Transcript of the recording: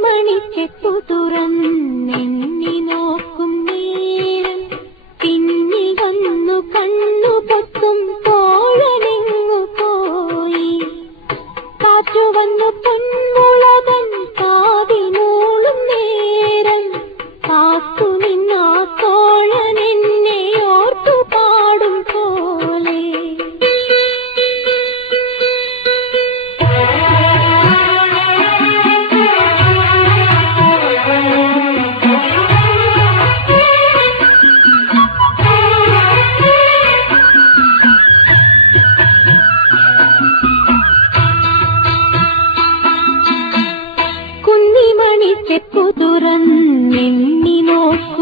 കുന്നിമണിക്കെപ്പു തുറന്നെണ്ണി നോക്കും നേരം പിന്നിൽ വന്നു കണ്ണു പൊത്തും തോഴനെങ്ങു പോയി. കാറ്റു വന്നു പൊന്മുളകൻ കാതിനൂളും നേരം കാത്തു നിന്നാ തോഴനെന്നെ ഓർത്തു പാടും പോലെ. കുന്നിമണിക്കെപ്പു തുറന്നെണ്ണി നോക്കും